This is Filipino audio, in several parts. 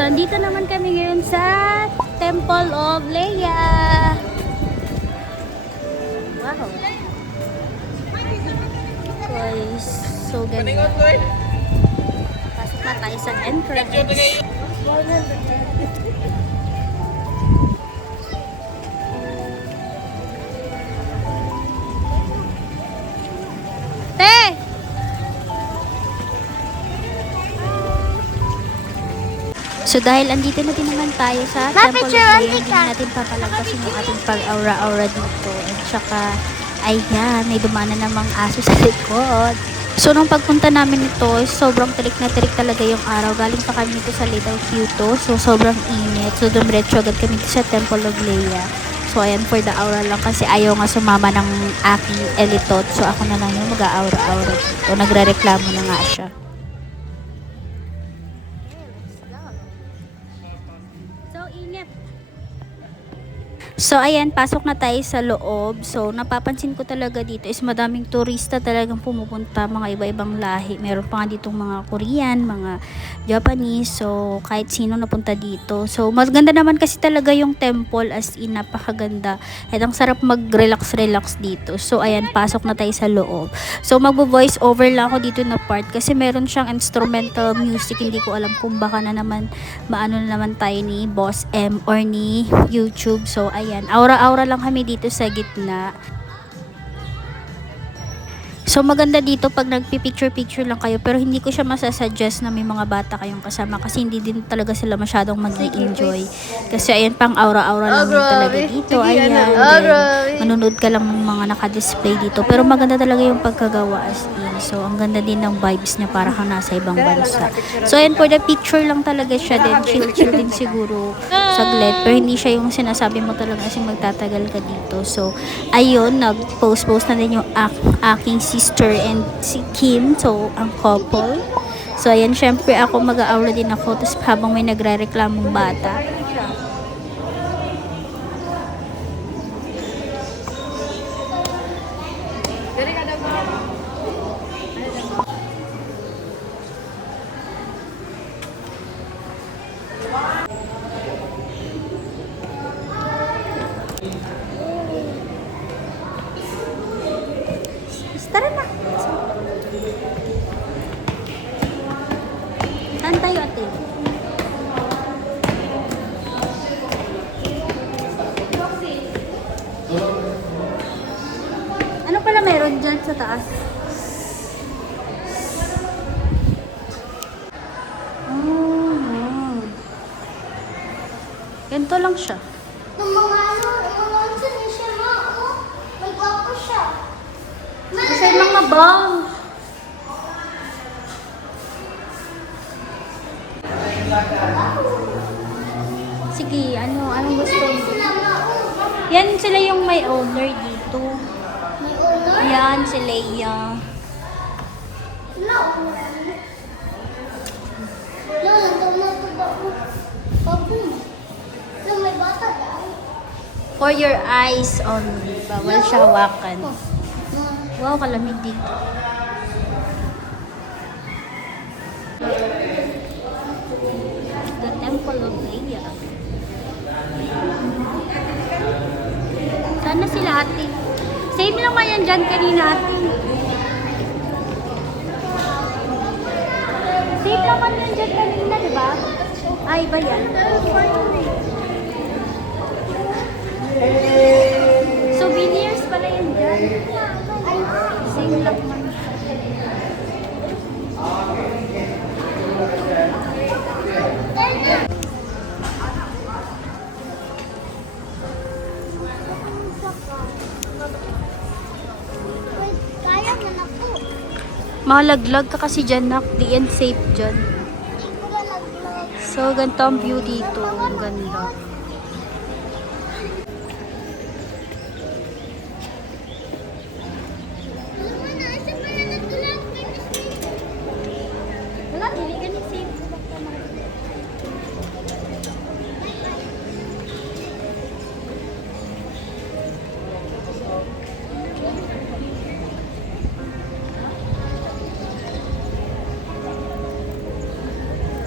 So, andito naman kami ngayon sa Temple of Leia. Wow. Guys, so ganda. Pasok na tayo sa entrance. So dahil andito na din naman tayo sa Temple of Leia, hindi natin papalagpasin yung ating pag-aura-aura dito. At saka, ayan, may dumana namang aso sa likod. So nung pagpunta namin nito, sobrang tirik na tirik talaga yung araw. Galing pa kami nito sa Little Kyoto, so sobrang init. So dumiretso agad kami dito sa Temple of Leia. So ayan, for the aura lang kasi ayaw nga sumama ng aking elitot. So ako na lang yung mag-aura-aura dito. Nagre-reklamo na nga siya. So, ayan, pasok na tayo sa loob. So, napapansin ko talaga dito is madaming turista talagang pumupunta, mga iba-ibang lahi. Meron pa nga ditong mga Korean, mga Japanese. So, kahit sino napunta dito. So, maganda naman kasi talaga yung temple, as in, napakaganda. At ang sarap mag-relax-relax dito. So, ayan, pasok na tayo sa loob. So, magbo-voice over lang ako dito na part kasi meron siyang instrumental music. Hindi ko alam kung baka na naman, maano na naman tayo ni Boss M or ni YouTube. So, ayan, aura-aura lang kami dito sa gitna. So maganda dito pag nagpi-picture-picture lang kayo, pero hindi ko siya masasuggest na may mga bata kayong kasama kasi hindi din talaga sila masyadong mag-i-enjoy. Kasi ayan, pang aura-aura lang din talaga dito. Ayan, manunod ka lang ng mga naka-display dito. Pero maganda talaga yung pagkagawa as in. So ang ganda din ng vibes niya, para kang nasa ibang bansa. So ayan, for the picture lang talaga siya din. Chill-chill din siguro saglit. Pero hindi siya yung sinasabi mo talaga kasi magtatagal ka dito. So ayun, nag-post na din yung aking sister and si Kim, so ang couple. So ayan, syempre ako mag-aura din ako, tapos habang may nagre-reklamong bata. Tara na. Saan tayo, ate? Ano pala meron dyan sa taas? Oh. Ganito lang siya. Nung mga siya nga, oh. May gwapo siya. Kasi mga bang. Sige, anong gusto mo? Yan sila yung may owner dito. May owner? Yan, si Leia. No. No, nandun na ito ba? Papo. No, may bata daw. For your eyes only. Bawal siya hawakan. No. Wow, kalamig dito. The Temple of Leia. Sana sila, ate. Same lang nga yan dyan kanina, ate. Same naman yan dyan kanina, di ba? Ay, ba yan? Souvenirs pala yan dyan. Same lang man. Kaya na na po. Malaglag ka kasi dyan, nak. Di yan safe dyan. Hindi ko na nag-vlog. So, ganito ang view dito. Ang ganda. Wala, dili ka ni safe.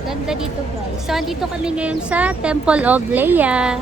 Ganda dito, guys. guys. So, andito kami ngayon sa Temple of Leia.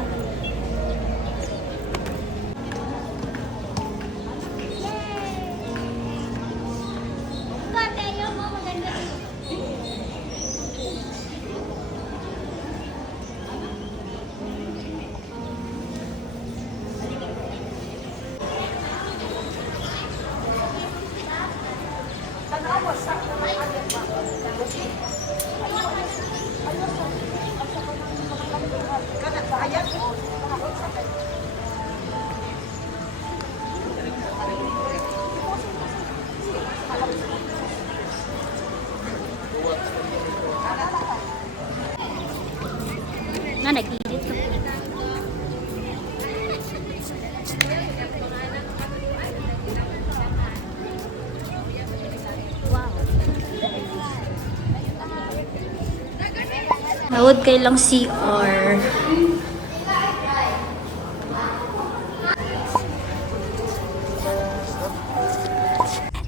Na, nag-edit ka po. Wow. Nawad kayo lang CR.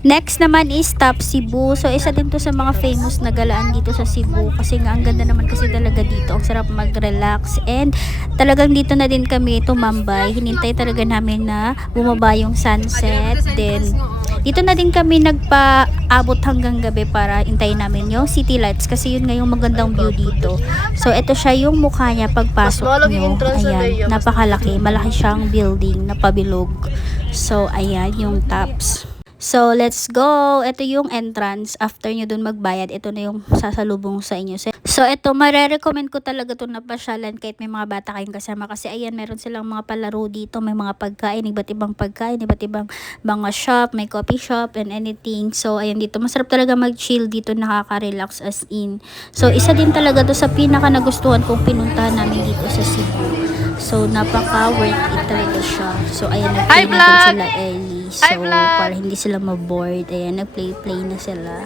Next naman is Top Cebu. So, isa din to sa mga famous na galaan dito sa Cebu. Kasi nga, ang ganda naman kasi talaga dito. Ang sarap mag-relax. And talagang dito na din kami tumambay. Hinintay talaga namin na bumaba yung sunset. Then, dito na din kami nagpa-abot hanggang gabi para hintayin namin yung city lights. Kasi yun nga yung magandang view dito. So, ito siya yung mukha niya pagpasok nyo. Ayan, napakalaki. Malaki siyang building na pabilog. So, ayan yung tops. So, let's go. Ito yung entrance. After nyo dun magbayad, ito na yung sasalubong sa inyo. So, ito, marerecommend ko talaga ito na pasyalan kahit may mga bata kayong kasama. Kasi, ayan, meron silang mga palaro dito. May mga pagkain, iba't ibang pagkain, iba't ibang mga shop, may coffee shop, and anything. So, ayan dito. Masarap talaga mag-chill dito. Nakaka-relax as in. So, isa din talaga to sa pinaka nagustuhan kong pinuntahan namin dito sa Cebu. So, napaka-worth it talaga siya. So, ayan, nag-play natin sila early. So, para hindi sila maboard, ayan, nag-play na sila.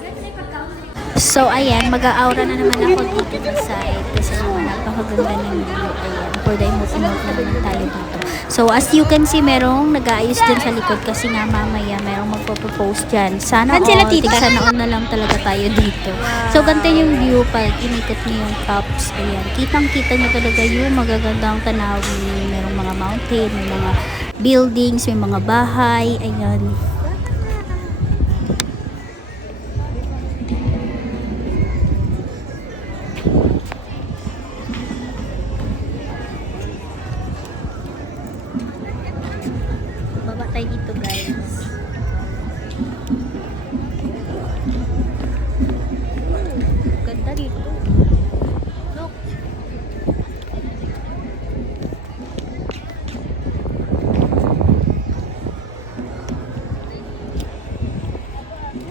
So, ayan, mag-aura na naman ako dito sa side kasi naman napakaganda ng view. Ayan, for the emote-emote na naman tayo dito. So, as you can see, merong nag-aayos din sa likod kasi nga mamaya merong magpo-propose dyan. Sana all na lang talaga tayo dito. So, ganito yung view pag inikot niyo yung tops. Ayan, kitang-kita niyo talaga yung magagandang tanawin. Merong mga mountain, may mga buildings, may mga bahay. Ayan. Baba tayo dito, guys. Ganda dito. Look.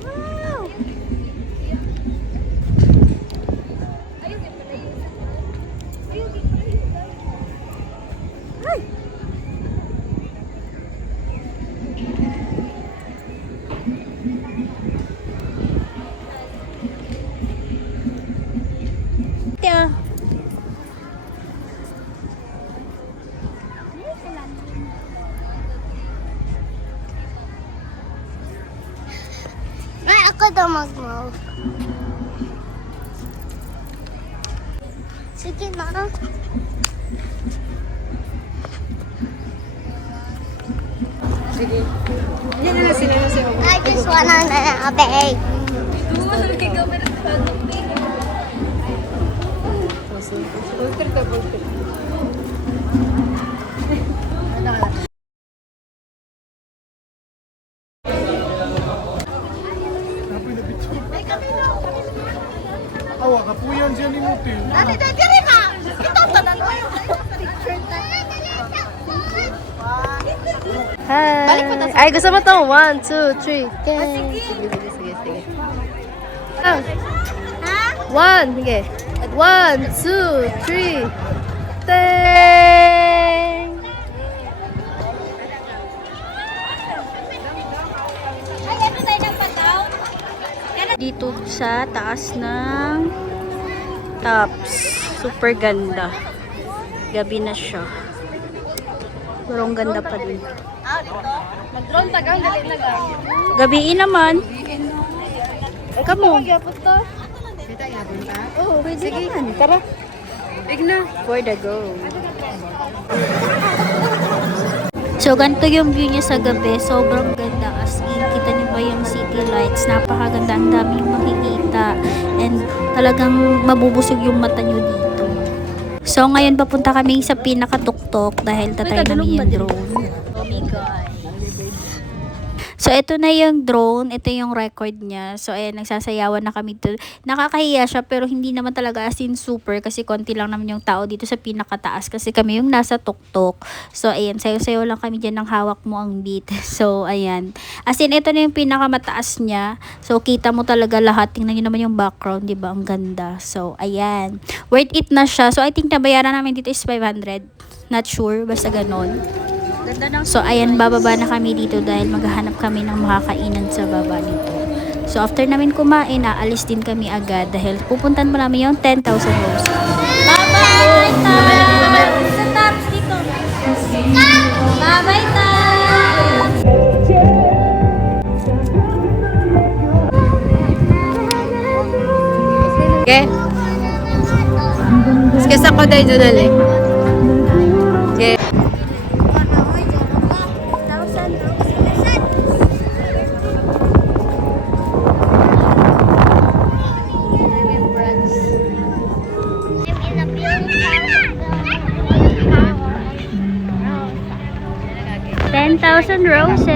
Wow. Ay, ako daw mag-move. Sige na. Sige. Yan na sila na siya. I just wanna na bake. Bolter ka, bolter. Awa, kapuyan siya ni Muti. Dali, dali na! Ito, tanan mo yung picture tayo. Hi! Ay, gusto mo to? 1, 2, 3. Okay. Sige. Ah. Ha? 1, sige. 1, 2, 3. Teng! Ay, ito tayo ng pataw. Dito sa taas ng tops. Super ganda. Gabi na siya. Pero ang ganda pa din. Mag-drone tagang, dali na gang. Gabiin naman. Kamu. Magyapot to. Kita yapon ta? Oo, pwede naman. Tara. For the go. So, ganito yung view niya sa gabi. Sobrang ganda. As in, kita niyo ba yung city lights? Napakaganda. Ang dami yung makikita. And talagang mabubusog yung mata niyo dito. So, ngayon papunta kami sa pinakatuktok dahil tatay namin yung drone. Oh my God. So, ito na yung drone. Ito yung record niya. So, ayan, nagsasayawan na kami dito. Nakakahiya siya, pero hindi naman talaga as in super kasi konti lang naman yung tao dito sa pinakataas kasi kami yung nasa tuktok. So, ayan, sayo-sayo lang kami dyan ng hawak mo ang beat. So, ayan. As in, ito na yung pinakamataas niya. So, kita mo talaga lahat. Tingnan nyo naman yung background, di ba? Ang ganda. So, ayan. Worth it na siya. So, I think nabayaran namin dito is 500. Not sure. Basta ganon. So, ayan, bababa na kami dito dahil maghahanap kami ng makakainan sa baba nito. So, after namin kumain, aalis din kami agad dahil pupuntan mo namin yung 10,000 rows. Bye-bye! Sa taps dito. Bye-bye, taps! Okay? Kasi ako dahil doon ulit. Okay. 10,000 roses.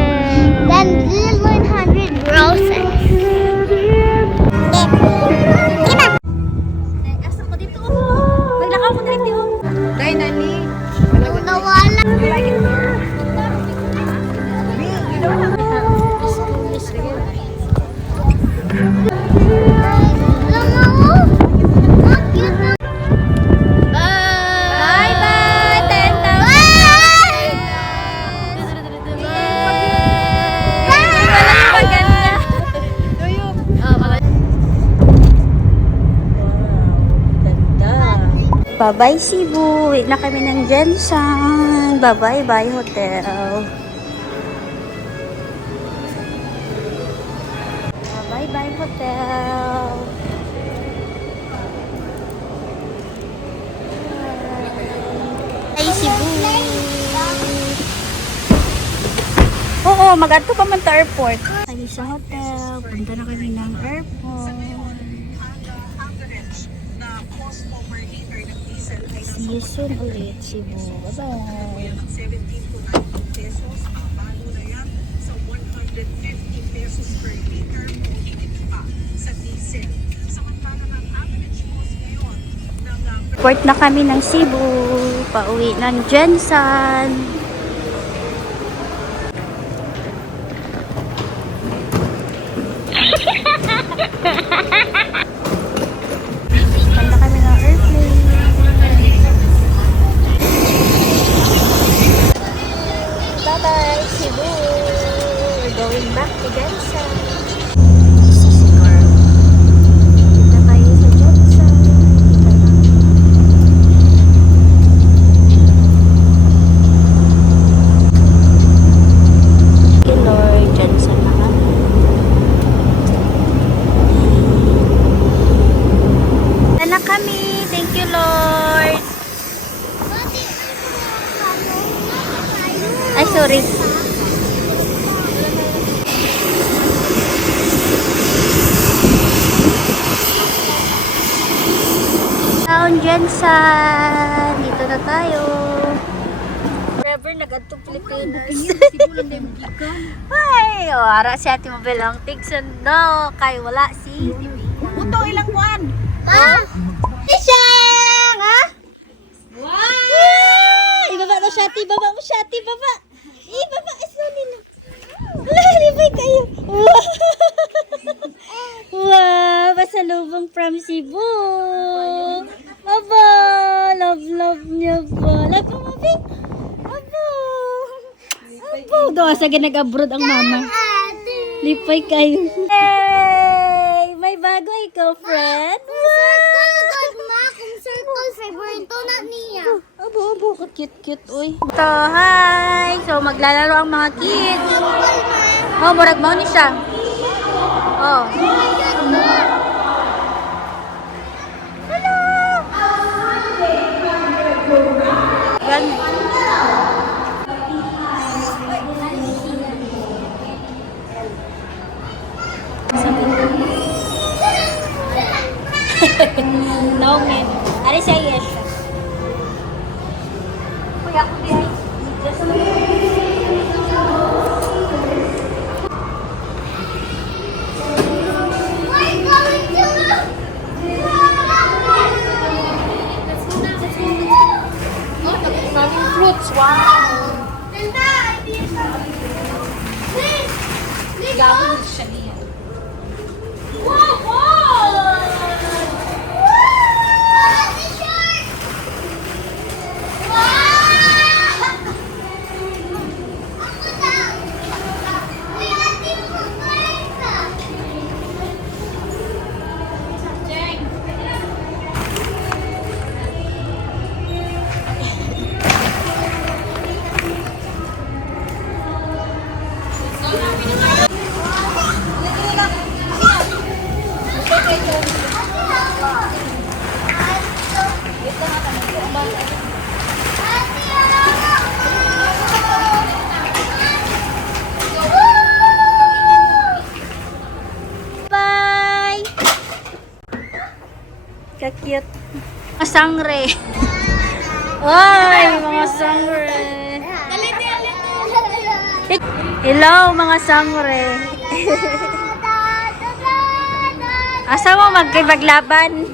Then 100 roses. Asa ko dito? Maglakaw ko dito. Dahil nani. Nawala. Bye-bye! 10,000! Bye-bye Cebu. Uwi na kami ng Jensen. Bye-bye bye hotel. Bye bye hotel. Bye Cebu. Oo, mag-adto pa man sa airport. Kami sa hotel. Punta na kami ng airport. See you soon ulit, Cebu. Bye-bye. Port na kami ng Cebu. Pauwi ng Jensen. Punta kami ng airplane. Bye-bye, Cebu. We're going back to Jensen. Punta tayo sa Jensen. Thank you, Lord. Jensen na kami. Punta na kami. Thank you, Lord. Ay, sorry. Town Jensen. Dito na tayo. Forever nag-adtong Pilipinas. Ay, ara si Ate Mabel ang tigsundo. Kay wala si Uto ilang kuan. Ha? Isang! Ha? Wow! Ibaba mo siya, ibaba mo siya, ibaba. Ibaba, islowly lang. Lalibay kayo. Wow, pasalubong from Cebu. Aba, love niya ba? Love mo, Mabi? Aba. Aba, doon sa ginag-abroad ang mama. Lipay kayo. Hey! May bago ikaw, friend. Circle favorito na niya. Abo, cute, uy. So, hi! So, maglalaro ang mga kids. Oh, murag mo ni siya. Oh. Hello! Ari siya, yes siya. Kuya, ako di ay. We're going to Fruits, wow. Gawin siya niya. Wow! Wow! T-shirt! Wow! Ako daw! Uy, ate mo, kain ka! Bye! Ka-cute. Mga sangre. Ay, mga sangre. Hello, mga sangre. Asa mo magkipaglaban?